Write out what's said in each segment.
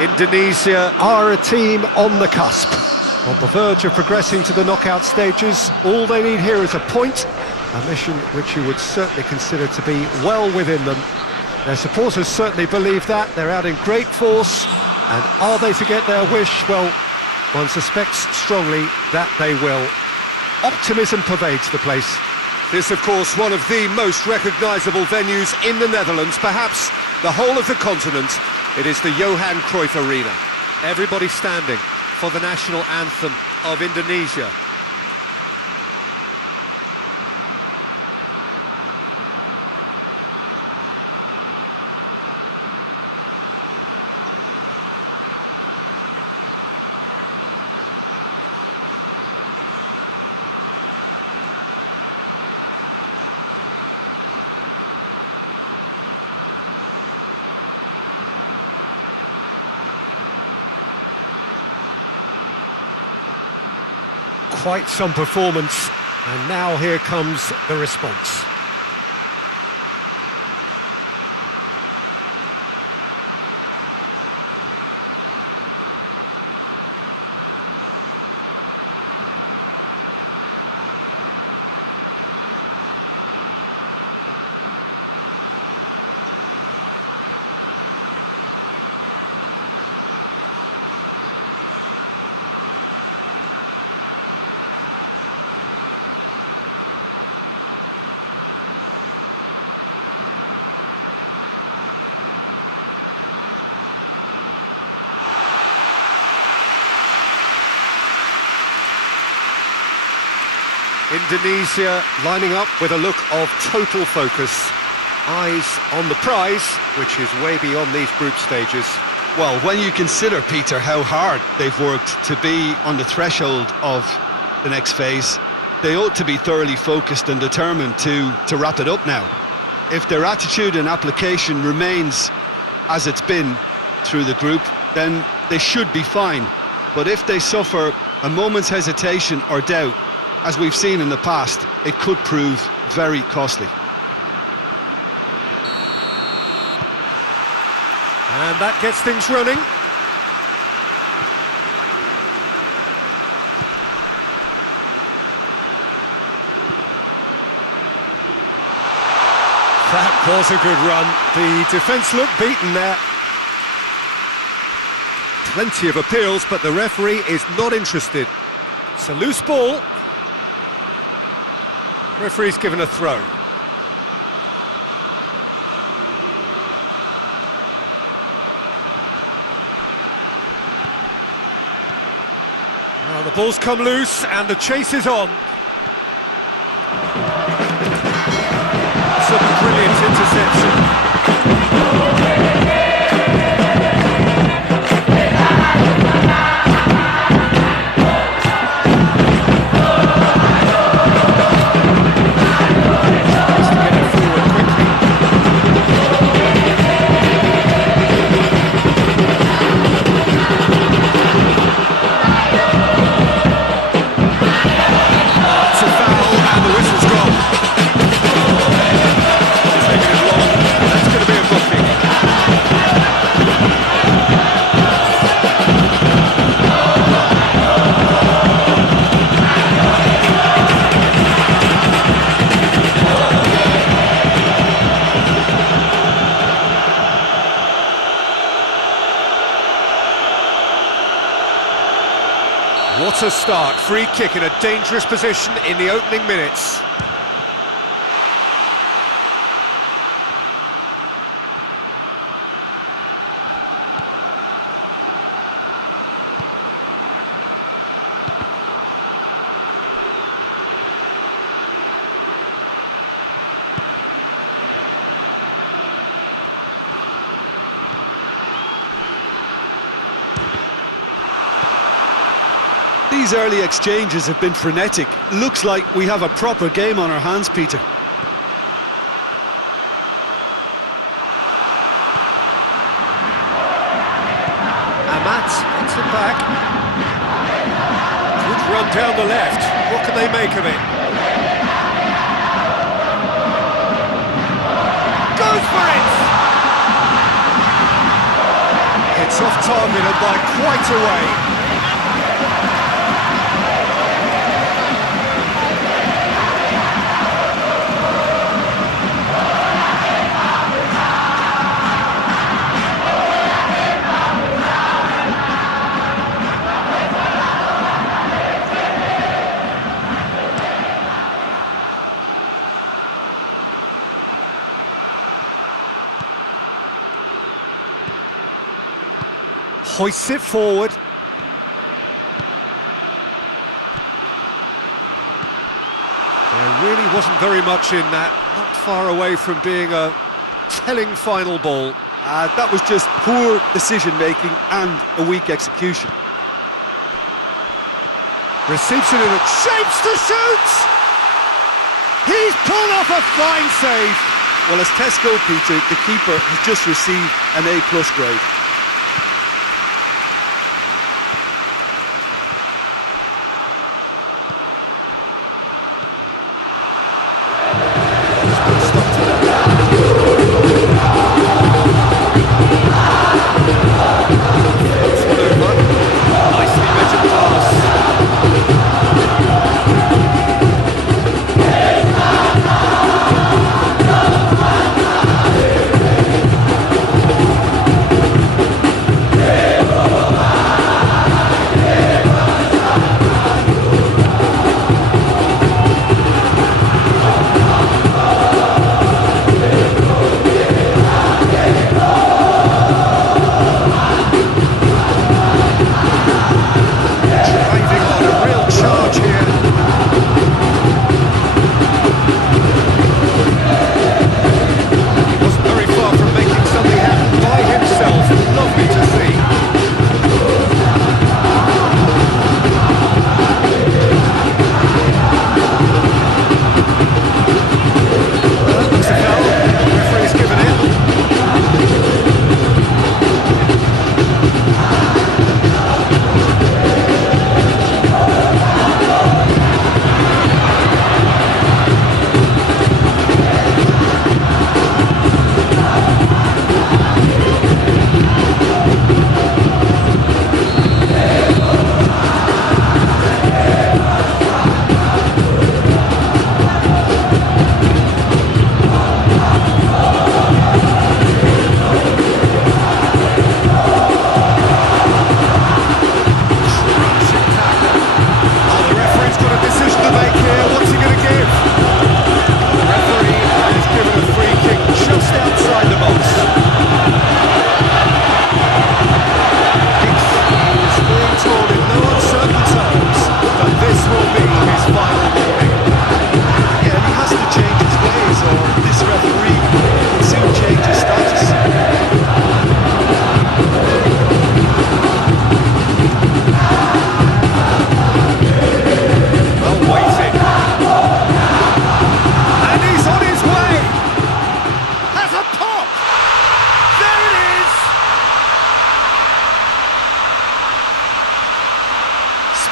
Indonesia are a team on the cusp, on the verge of progressing to the knockout stages. All they need here is a point, a mission which you would certainly consider to be well within them. Their supporters certainly believe that. They're out in great force, and are they to get their wish? Well, one suspects strongly that they will. Optimism pervades the place. This, of course, one of the most recognisable venues in the Netherlands, perhaps the whole of the continent. It is the Johan Cruyff Arena. Everybody standing for the national anthem of Indonesia. Quite some performance, and now here comes the response. Indonesia lining up with a look of total focus. Eyes on the prize, which is way beyond these group stages. Well, when you consider, Peter, how hard they've worked to be on the threshold of the next phase, they ought to be thoroughly focused and determined to wrap it up now. If their attitude and application remains as it's been through the group, then they should be fine. But if they suffer a moment's hesitation or doubt, as we've seen in the past, it could prove very costly. And that gets things running. That was a good run. The defence looked beaten there. Plenty of appeals, but the referee is not interested. It's a loose ball. Referee's given a throw. Well, the ball's come loose and the chase is on. It's a brilliant interception. What a start, free kick in a dangerous position in the opening minutes. These early exchanges have been frenetic. Looks like we have a proper game on our hands, Peter. Amat gets it back. Good run down the left. What can they make of it? Goes for it! It's off target and by quite a way. Hoists it forward. There really wasn't very much in that, not far away from being a telling final ball. That was just poor decision-making and a weak execution. Receives it in it, shapes to shoot! He's pulled off a fine save! Well, as tests go, Peter, the keeper has just received an A+ grade.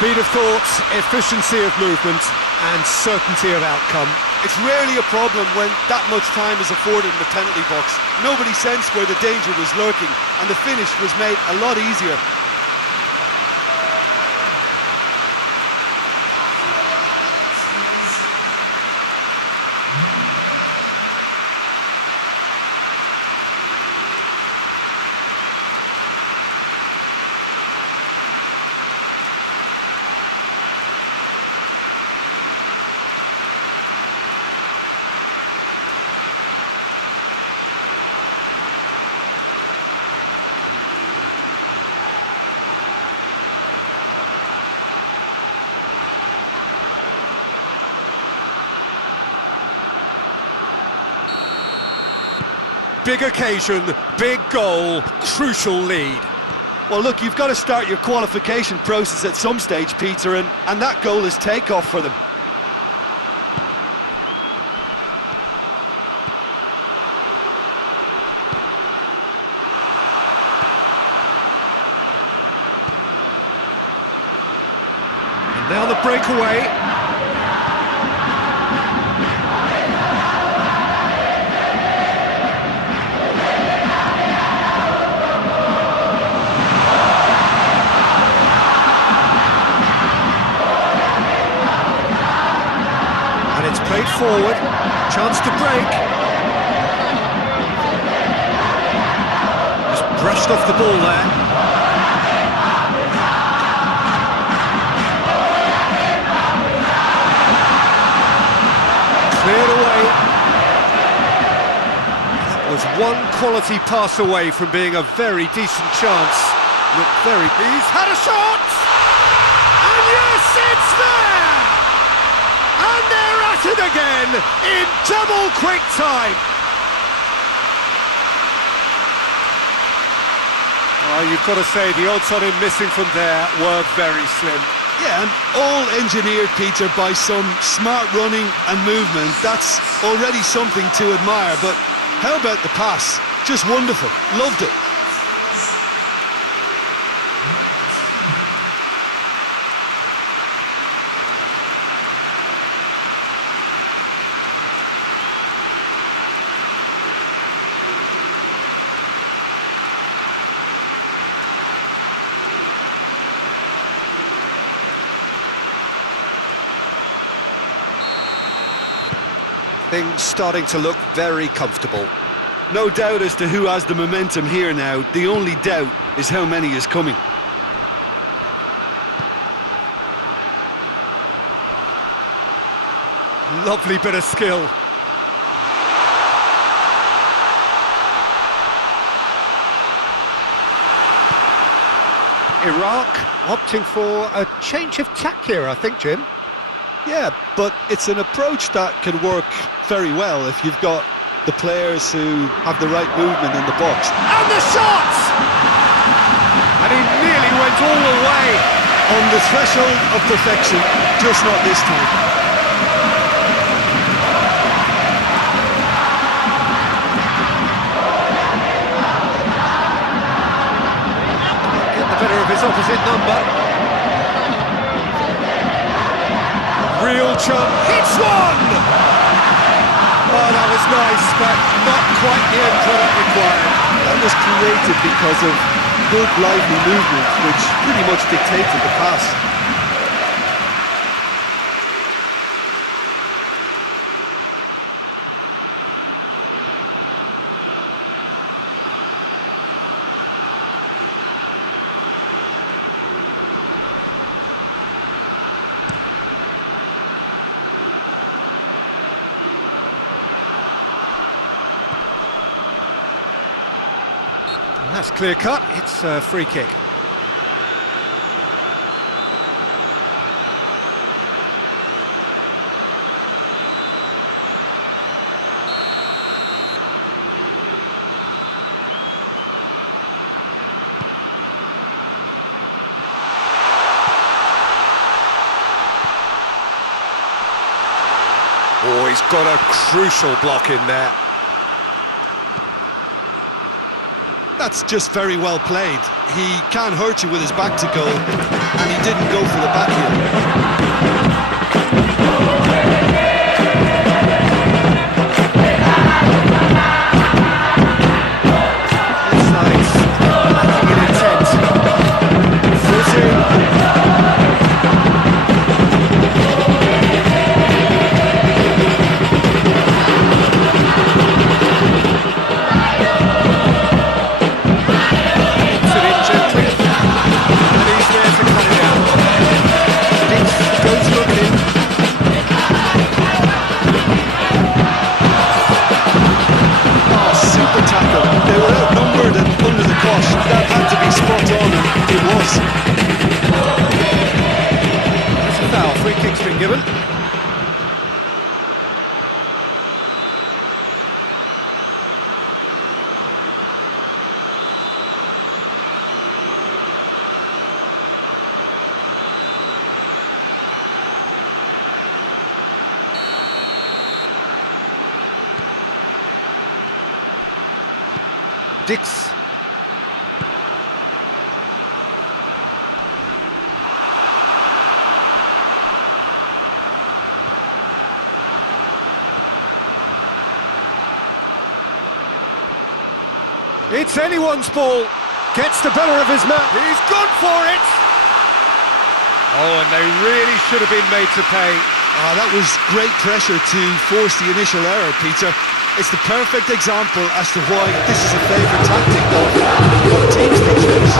Speed of thought, efficiency of movement, and certainty of outcome. It's rarely a problem when that much time is afforded in the penalty box. Nobody sensed where the danger was lurking, and the finish was made a lot easier. Big occasion, big goal, crucial lead. Well, look, you've got to start your qualification process at some stage, Peter, and that goal is takeoff for them. And now the breakaway. forward, chance to break. Just brushed off the ball there. Cleared away. That was one quality pass away from being a very decent chance. Looked very... He's had a shot! And yes, it's there! And they're at it again in double quick time. Well, you've got to say the odds on him missing from there were very slim. Yeah, and all engineered, Peter, by some smart running and movement. That's already something to admire, but how about the pass? Just wonderful. Loved it. Things starting to look very comfortable. No doubt as to who has the momentum here now. The only doubt is how many is coming. Lovely bit of skill. Iraq opting for a change of tack here, I think, Jim. Yeah, but it's an approach that can work very well if you've got the players who have the right movement in the box. And the shot! And he nearly went all the way. On the threshold of perfection, just not this time. Get the better of his opposite number. Real chance, hits one! Oh, that was nice, but not quite the end product required. That was created because of good, lively movement, which pretty much dictated the pass. That's clear cut, it's a free kick. Oh, he's got a crucial block in there. That's just very well played. He can't hurt you with his back to goal, and he didn't go for the back heel. Dix. It's anyone's ball. Gets the better of his man. He's gone for it. Oh, and they really should have been made to pay. Oh, that was great pressure to force the initial error, Peter. It's the perfect example as to why this is a favourite tactic of a lot of teams these days.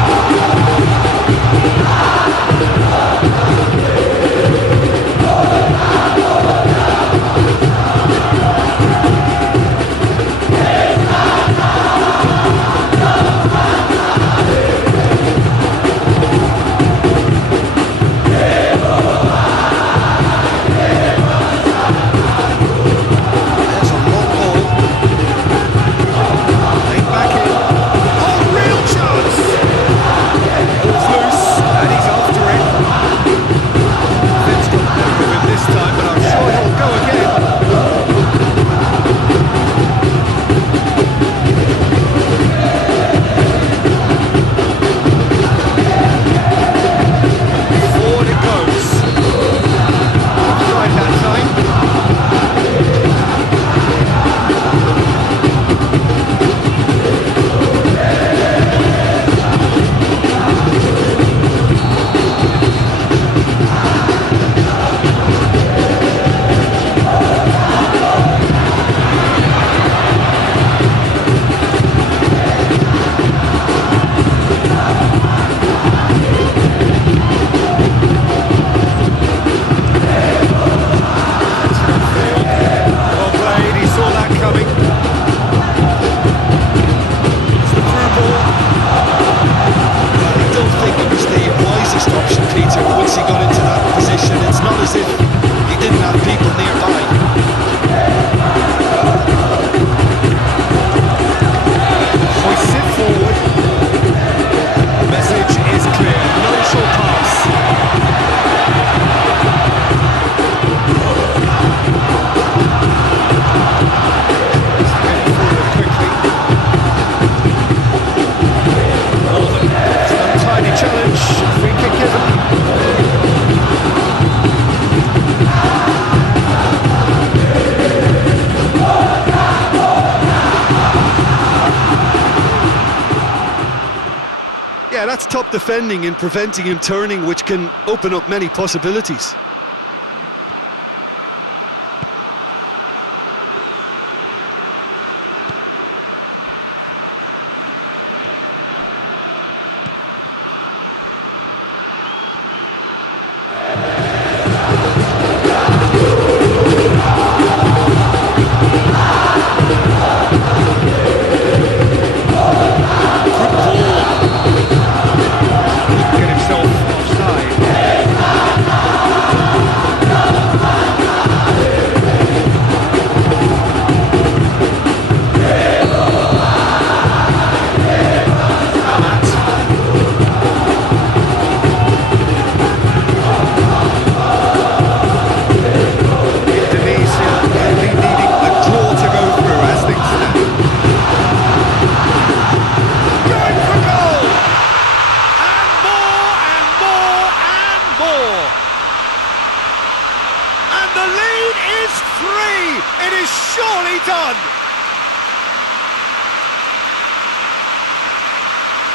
Yeah, that's top defending and preventing him turning, which can open up many possibilities.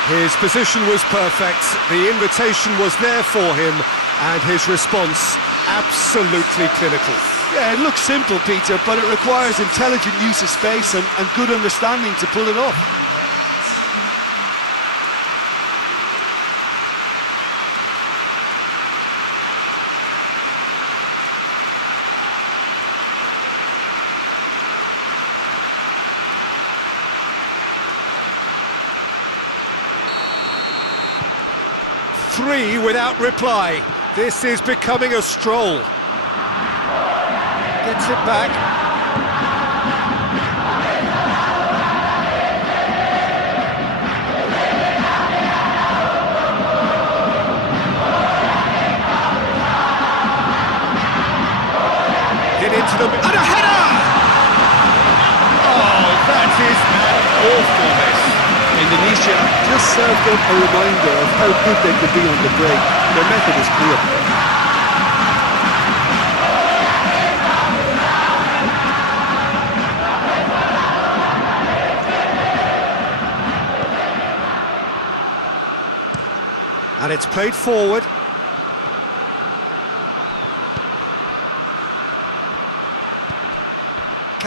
His position was perfect, the invitation was there for him, and his response absolutely clinical. Yeah, it looks simple, Peter, but it requires intelligent use of space and good understanding to pull it off. Three without reply. This is becoming a stroll. Gets it back. Hit into the... and a header! Oh, that is an awful miss. Indonesia just served up a reminder of how good they could be on the break. Their method is clear. And it's played forward.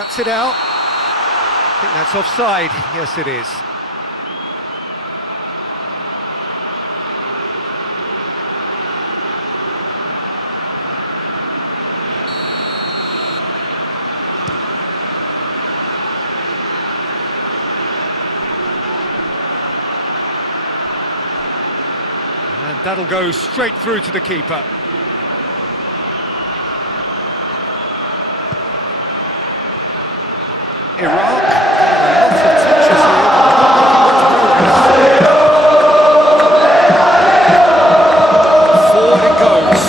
cuts it out. I think that's offside. Yes, it is. And that'll go straight through to the keeper. Iraq, lots of touches here, but not making much progress. Forward it goes.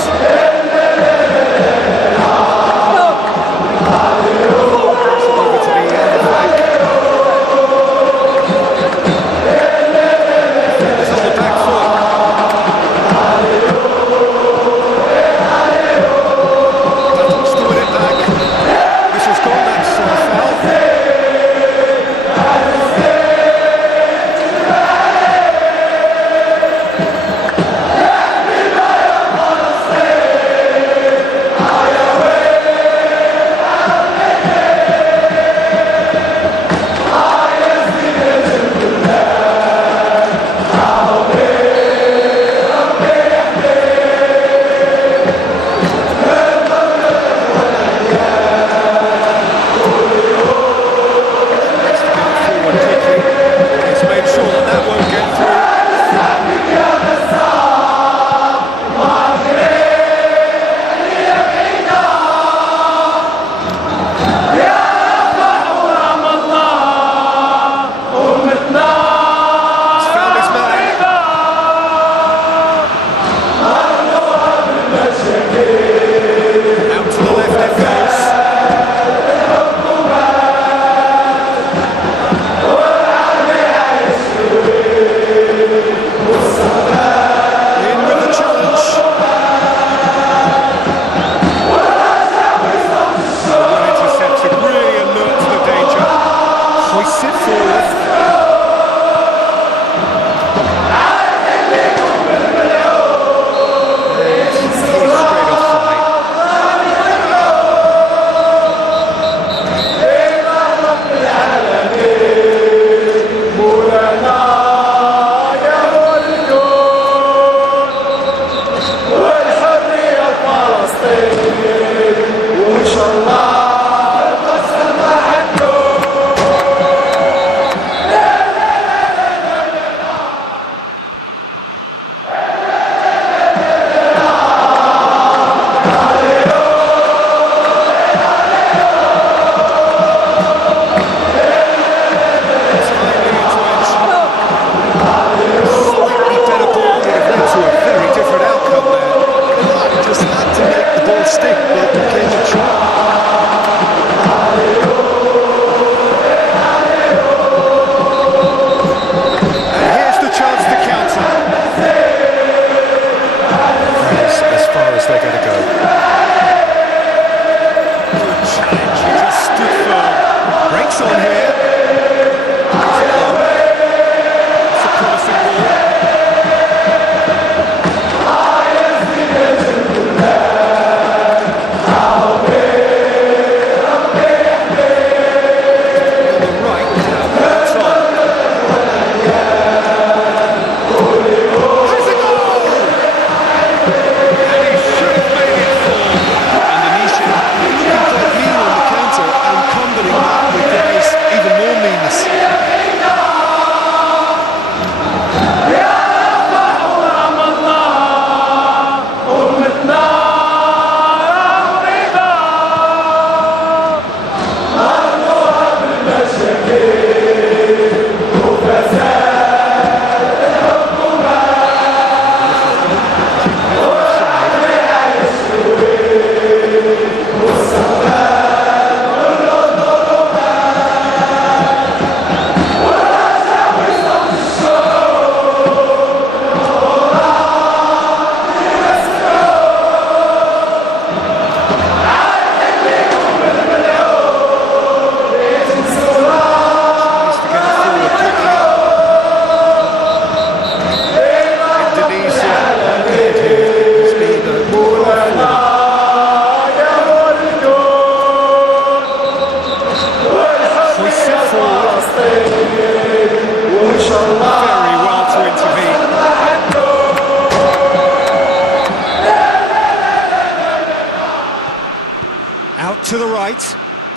Over to the flank. Defenders on the back foot.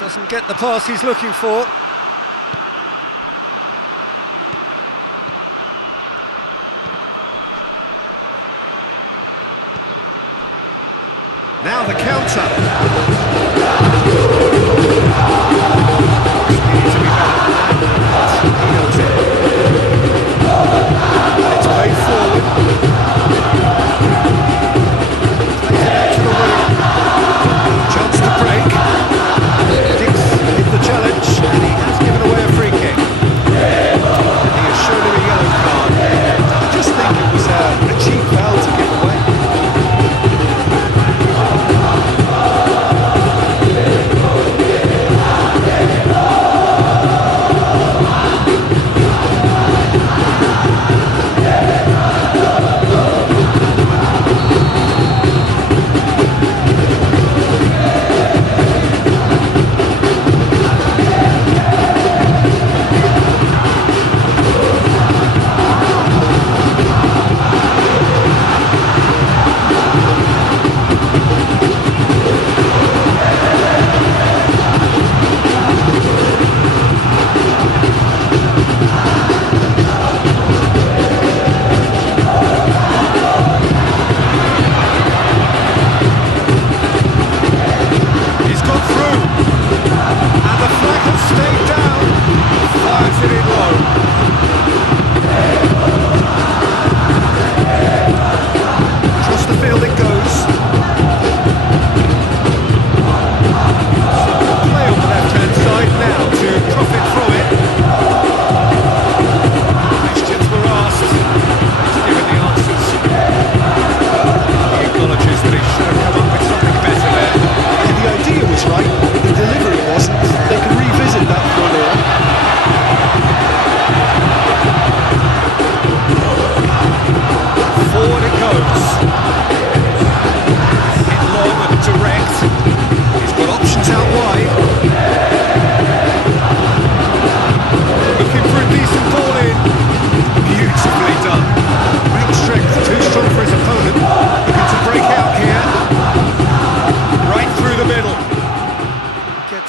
Doesn't get the pass he's looking for. Now the counter. He needs to be better than that, but he knows it. It's played forward. Plays it out to the wing. Chance to break. Dix with the challenge, and he has given away a free kick. And he has shown him a yellow card. I just think it was a cheap foul to give away.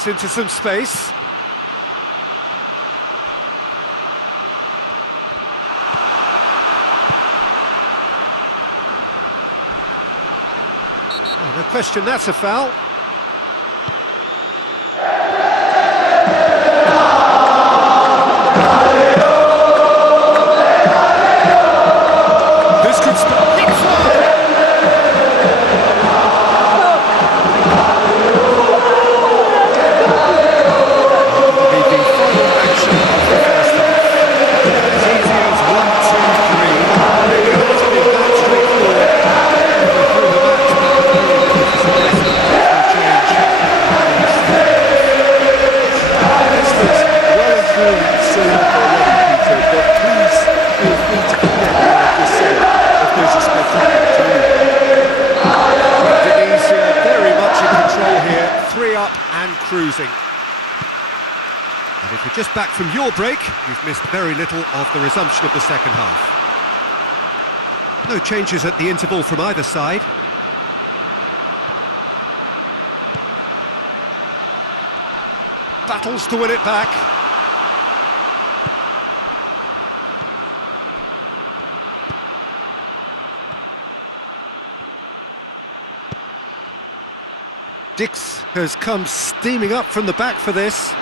Into some space. Oh, no question, that's a foul. This could stop. Cruising. And if you're just back from your break, you've missed very little of the resumption of the second half. No changes at the interval from either side. Battles to win it back. Dix has come steaming up from the back for this.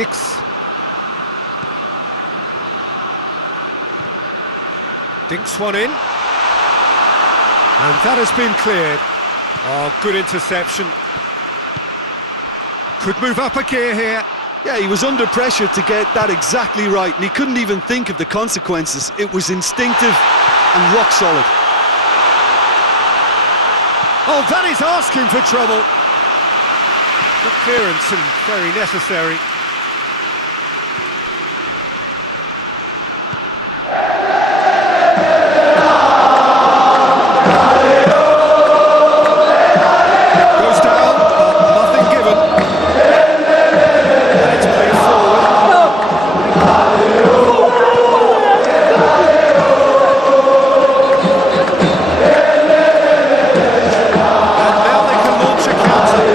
Dix. Dinks one in. And that has been cleared. Oh, good interception. Could move up a gear here. Yeah, he was under pressure to get that exactly right, and he couldn't even think of the consequences. It was instinctive and rock solid. Oh, that is asking for trouble. Good clearance and very necessary. Goes down, but nothing given. And it's played forward. And now they can launch a counter.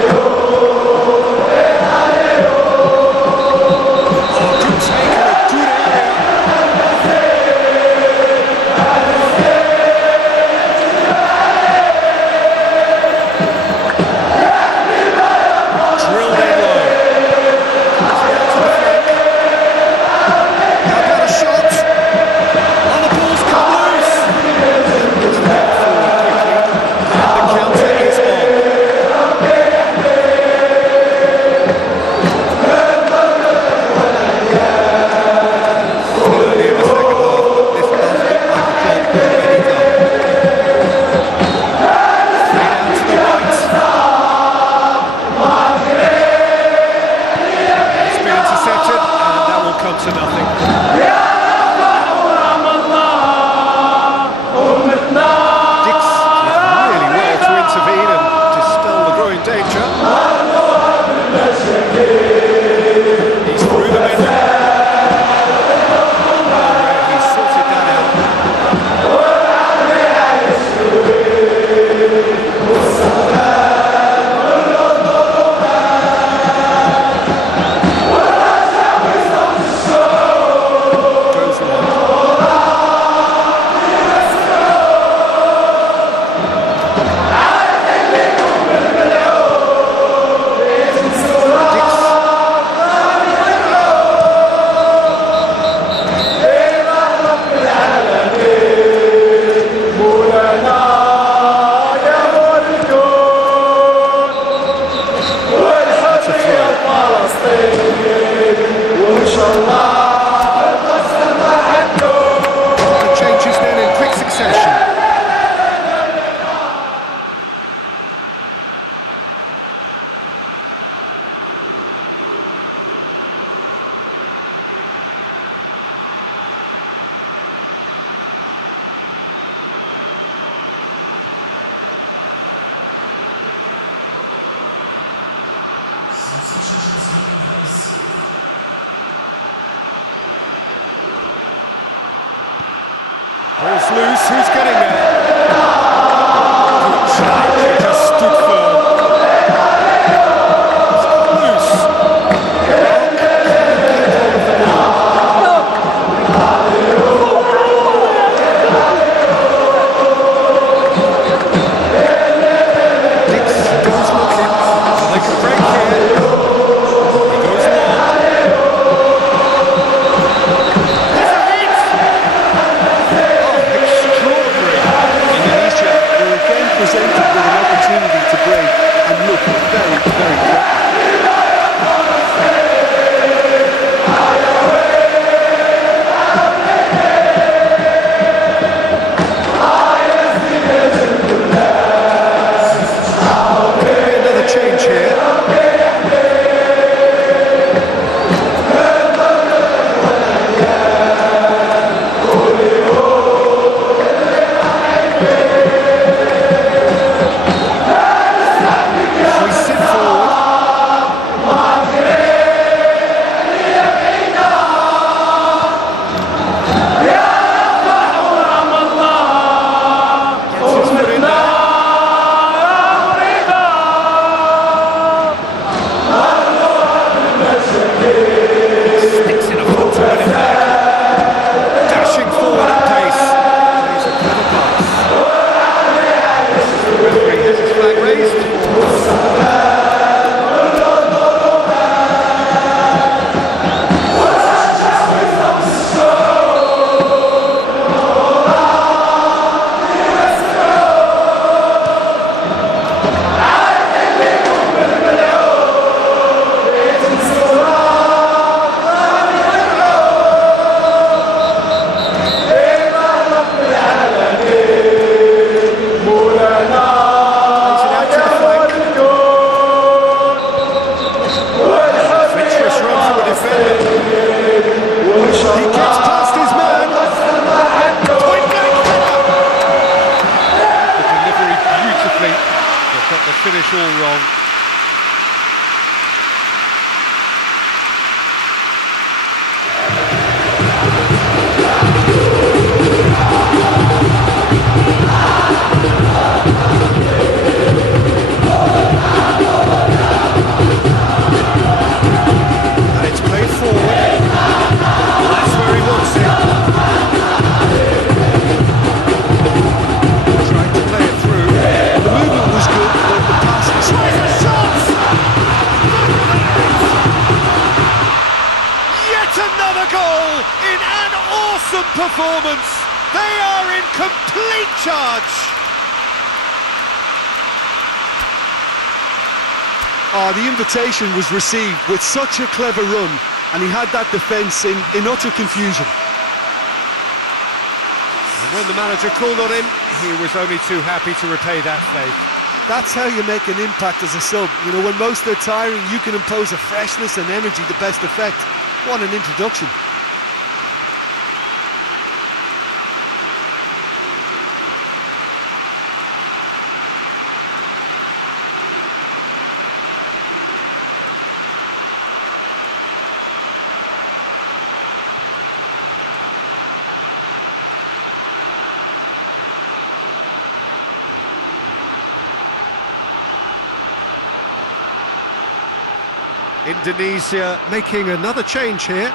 finish all wrong. And it's played forward. That's where he wants it. Trying to play it through. The movement was good, but the pass was... Tries a shot! Yet another goal in an awesome performance. They are in complete charge. The invitation was received with such a clever run, and he had that defence in utter confusion. And when the manager called on him, he was only too happy to repay that faith. That's how you make an impact as a sub. You know, when most are tiring, you can impose a freshness and energy to best effect. What an introduction. Indonesia making another change here.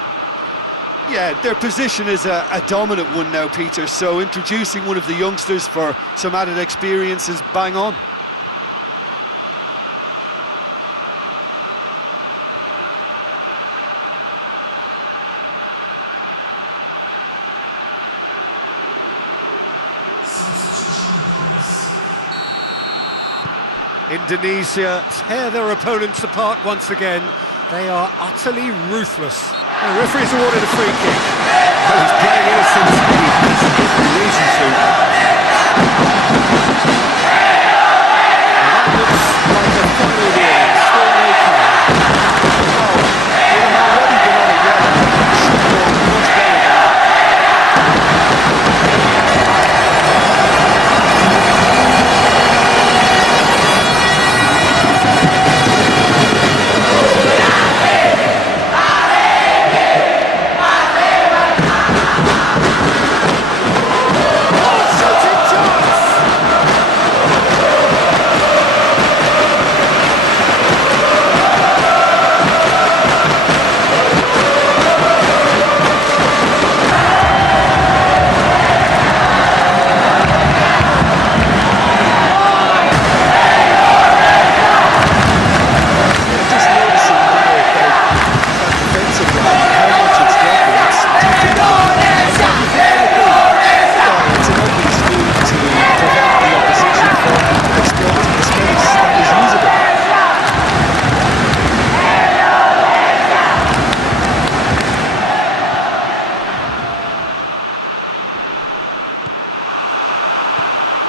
Yeah, their position is a dominant one now, Peter, so introducing one of the youngsters for some added experience is bang on. Indonesia tear their opponents apart once again. They are utterly ruthless. The referee's awarded a free kick. Well, he's playing innocent. He's given reason to. And that looks like a final warning. Still no card. Well, they have already been on a yellow. Should go much better now.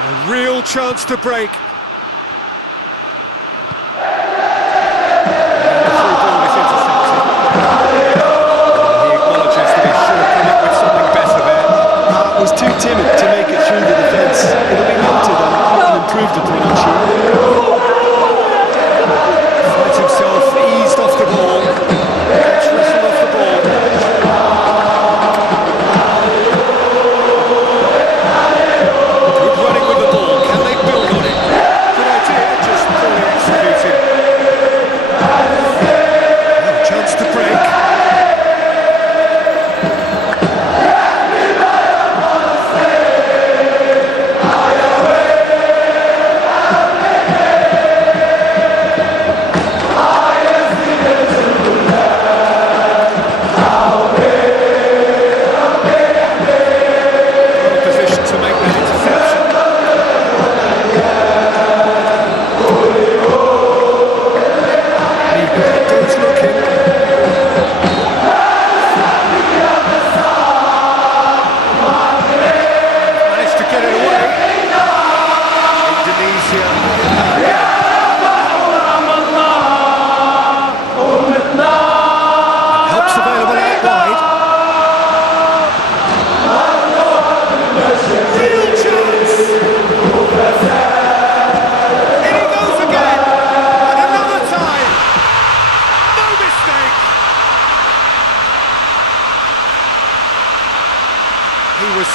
A real chance to break. And the through ball is intercepted. He acknowledges that he should have come up with something better there. Was too timid to make it through the defence. It'll be noted and improved upon, I'm sure. Finds himself eased off the ball. Catch whistle off the ball. Good running with the ball. Can they build on it?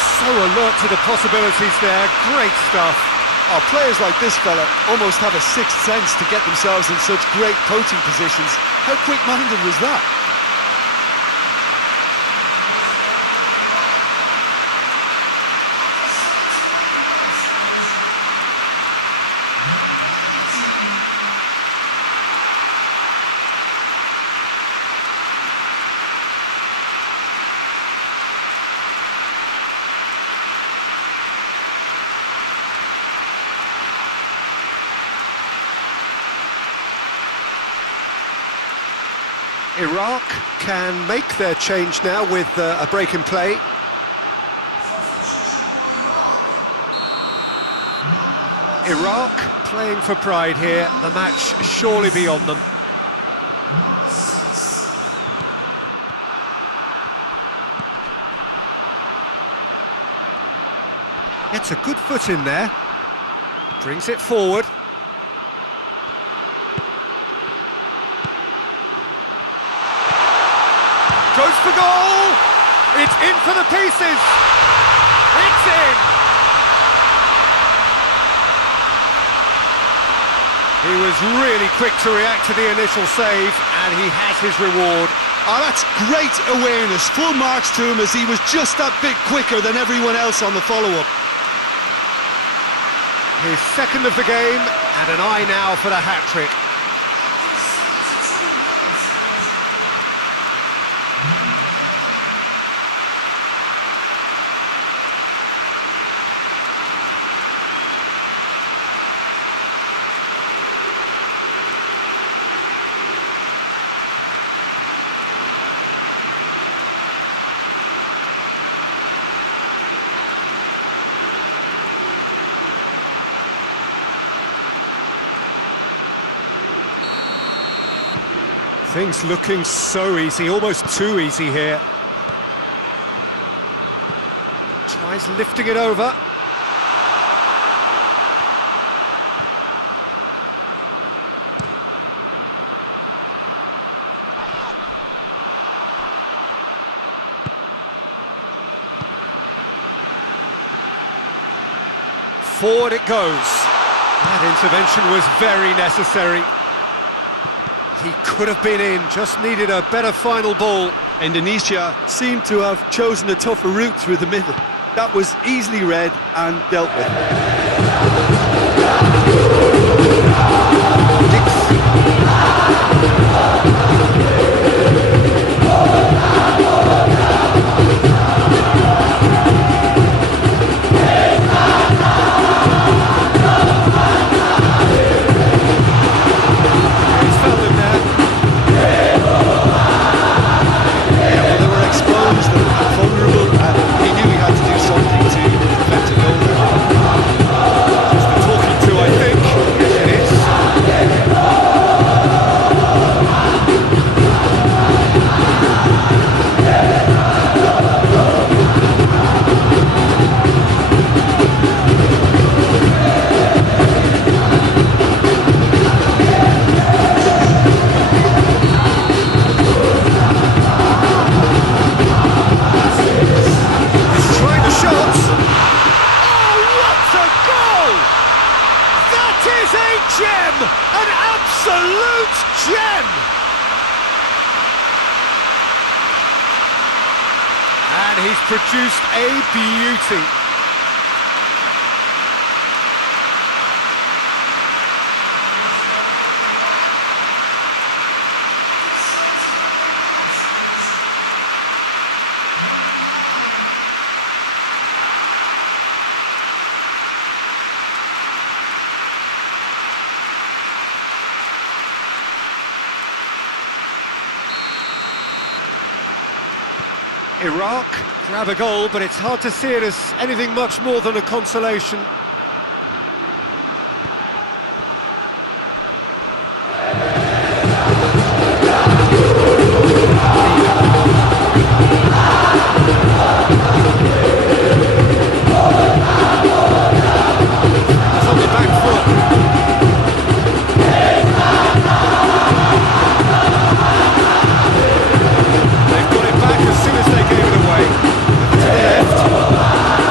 So alert to the possibilities there, great stuff. Oh, players like this fella almost have a sixth sense to get themselves in such great coaching positions. How quick-minded was that? Iraq can make their change now with a break in play. Iraq playing for pride here, the match surely beyond them. Gets a good foot in there, brings it forward. Goes for goal! It's in for the pieces! It's in! He was really quick to react to the initial save, and he has his reward. Oh, that's great awareness. Full marks to him as he was just that bit quicker than everyone else on the follow-up. His second of the game, and an eye now for the hat-trick. Things looking so easy, almost too easy here. Tries lifting it over. Forward it goes. That intervention was very necessary. He could have been in, just needed a better final ball. Indonesia seemed to have chosen a tougher route through the middle. That was easily read and dealt with. Gem! An absolute gem! And he's produced a beauty. Iraq grab a goal, but it's hard to see it as anything much more than a consolation. It's on the back foot. They've got it back as soon as they gave it away. To the left.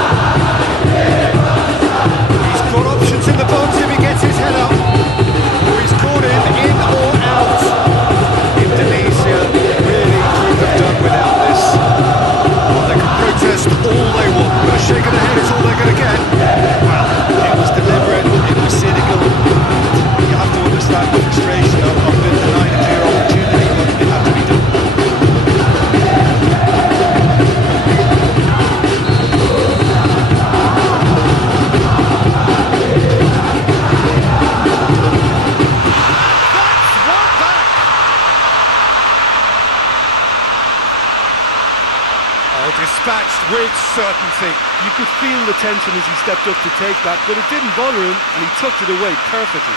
certainty. You could feel the tension as he stepped up to take that, but it didn't bother him, and he tucked it away perfectly.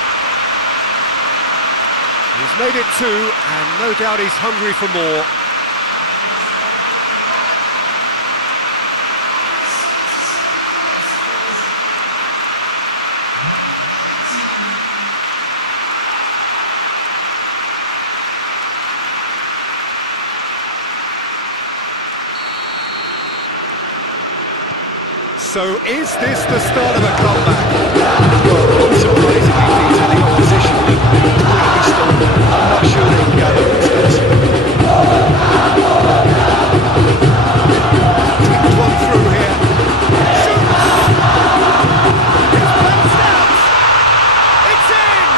He's made it two, and no doubt he's hungry for more. So is this the start of a comeback? Well, unsurprisingly, Peter, the opposition look completely stunned. I'm not sure they can gather themselves. Kicked one through here. Shoots! It's bounced out! It's in!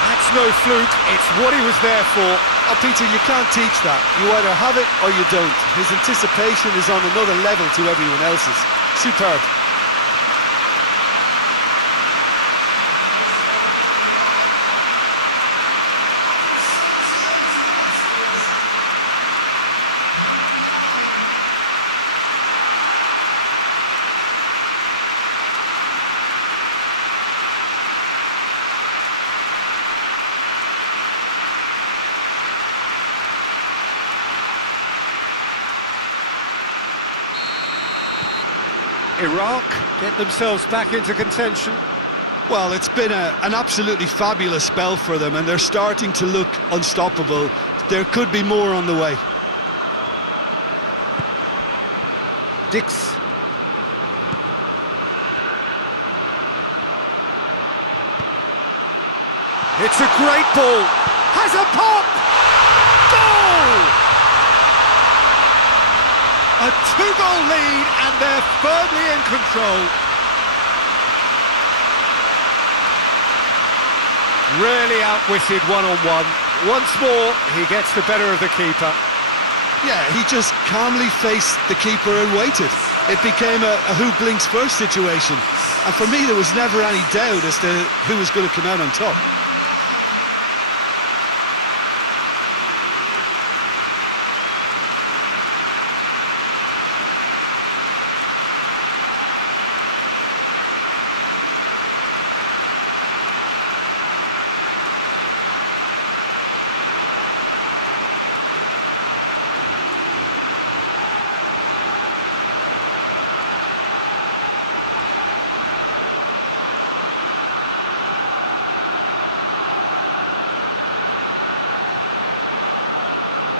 That's no fluke, it's what he was there for. Oh, Peter, you can't teach that. You either have it or you don't. His anticipation is on another level to everyone else's. Superb. Iraq get themselves back into contention. Well, it's been an absolutely fabulous spell for them, and they're starting to look unstoppable. There could be more on the way. Dix. It's a great ball. Has a pop. Goal! A two-goal lead, and they're firmly in control. Really outwitted one-on-one. Once more, he gets the better of the keeper. Yeah, he just calmly faced the keeper and waited. It became a who blinks first situation. And for me, there was never any doubt as to who was going to come out on top.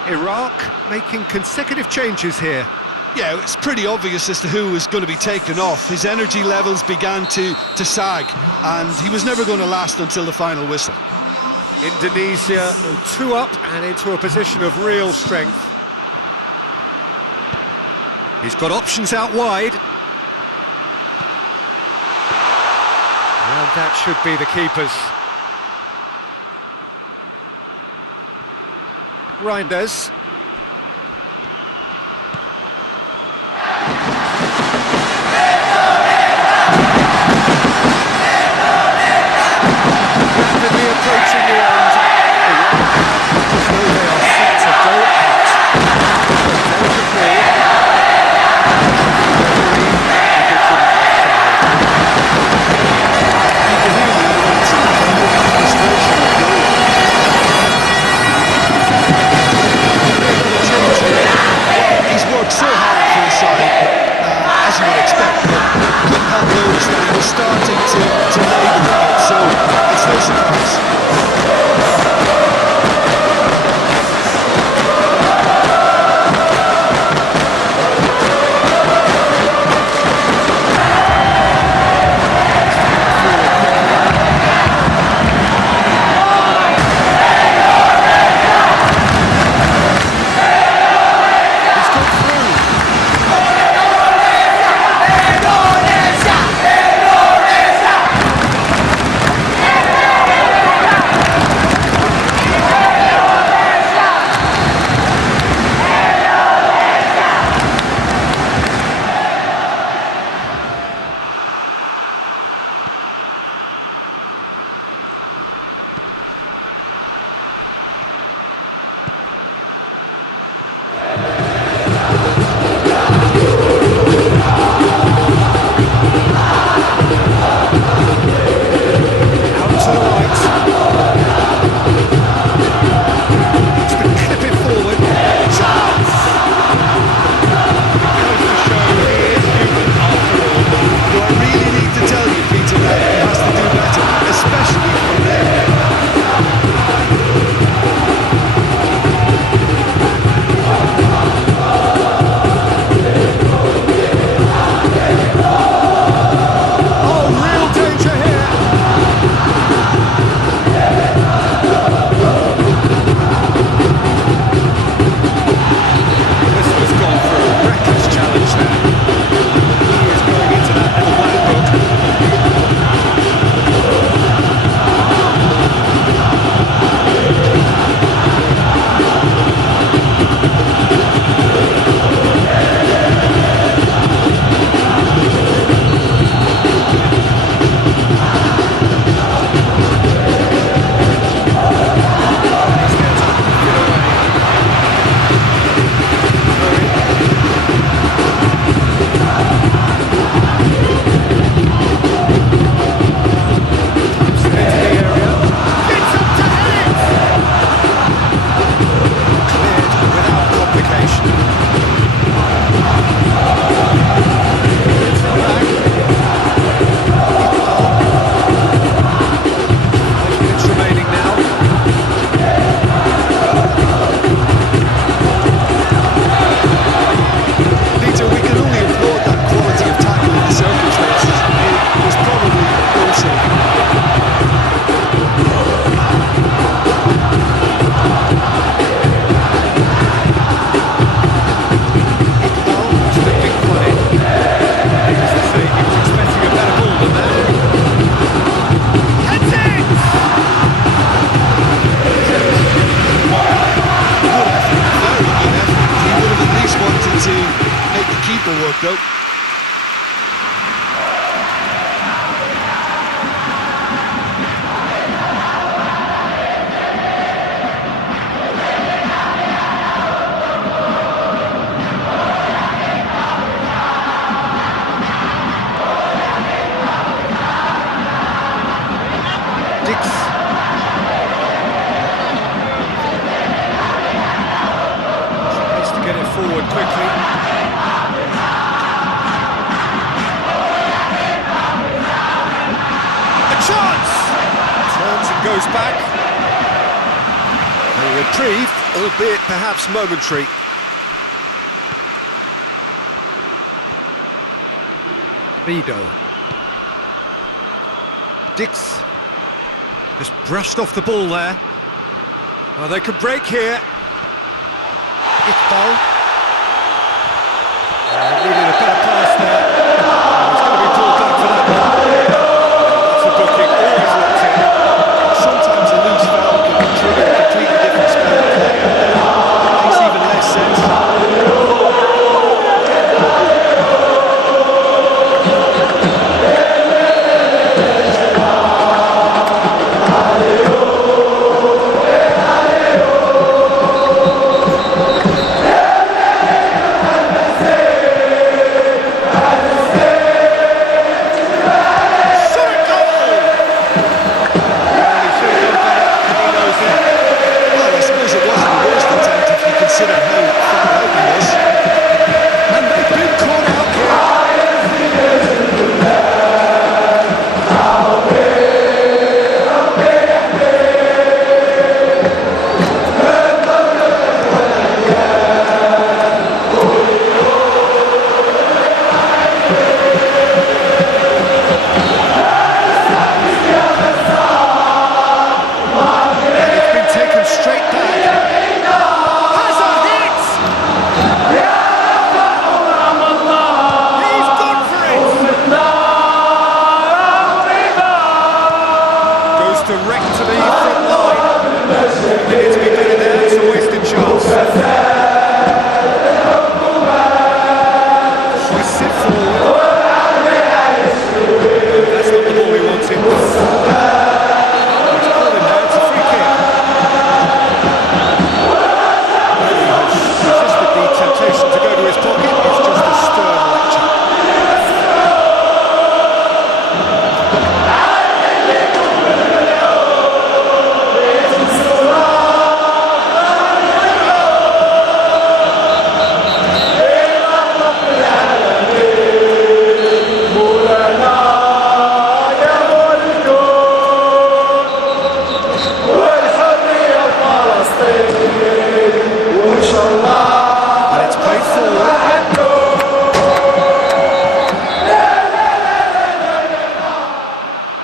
Iraq making consecutive changes here. Yeah, it's pretty obvious as to who was going to be taken off. His energy levels began to sag, and he was never going to last until the final whistle. Indonesia go two up and into a position of real strength. He's got options out wide. And that should be the keepers. Reinders. Rapidly approaching the end. As though they are set to go out. There's the ball. work though. Forward quickly. A chance! Turns and goes back. A reprieve, albeit perhaps momentary. Vido. Dix. Just brushed off the ball there. Well, they could break here. eFootball. Needed a better pass there. It's going to be pulled back for that one. That's a booking, always locked in. Sometimes a loose foul can trigger a completely different spell of play. It makes even less sense.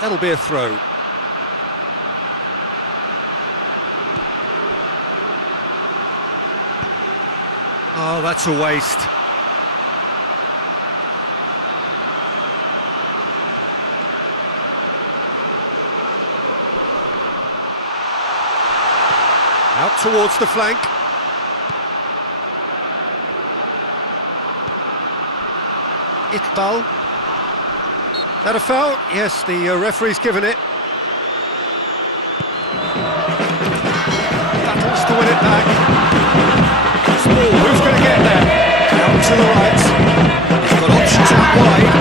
That'll be a throw. Oh, that's a waste. Out towards the flank. eFootball. That a foul? Yes, the referee's given it. Battles to win it back. Small, who's going to get there? Out to the right. He's got options out wide.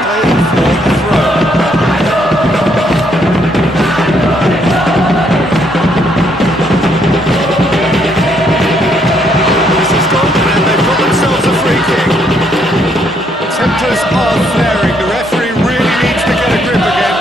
Playing for the throw. This is gone, and they've got themselves a free kick. Tempers are flaring. The referee really needs to get a grip again.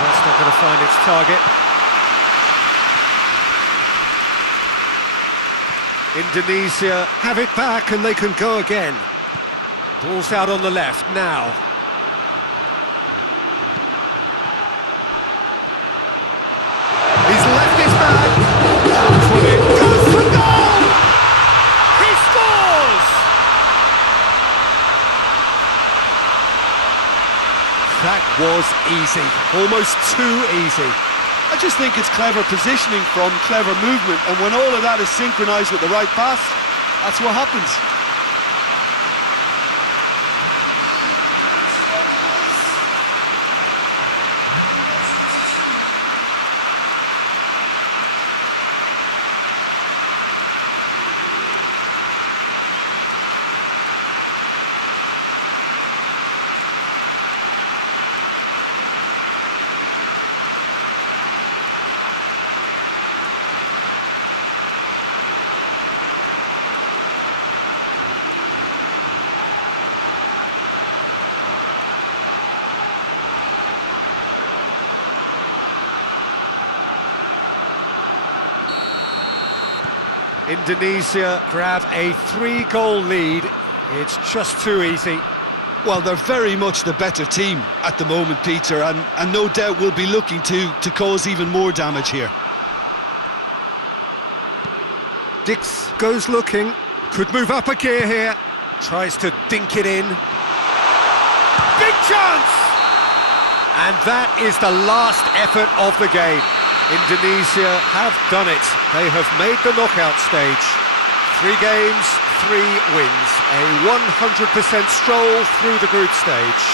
That's not going to find its target. Indonesia have it back and they can go again. Ball's out on the left now. He's was easy, almost too easy. I just think it's clever positioning from clever movement, and when all of that is synchronised with the right pass, that's what happens. Indonesia grab a 3-goal lead. It's just too easy. Well, they're very much the better team at the moment, Peter, and no doubt will be looking to cause even more damage here. Dix goes looking, could move up a gear here, tries to dink it in. Big chance! And that is the last effort of the game. Indonesia have done it. They have made the knockout stage. 3 games, 3 wins. A 100% stroll through the group stage.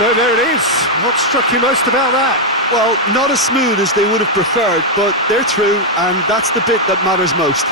So there it is. What struck you most about that? Well, not as smooth as they would have preferred, but they're through, and that's the bit that matters most.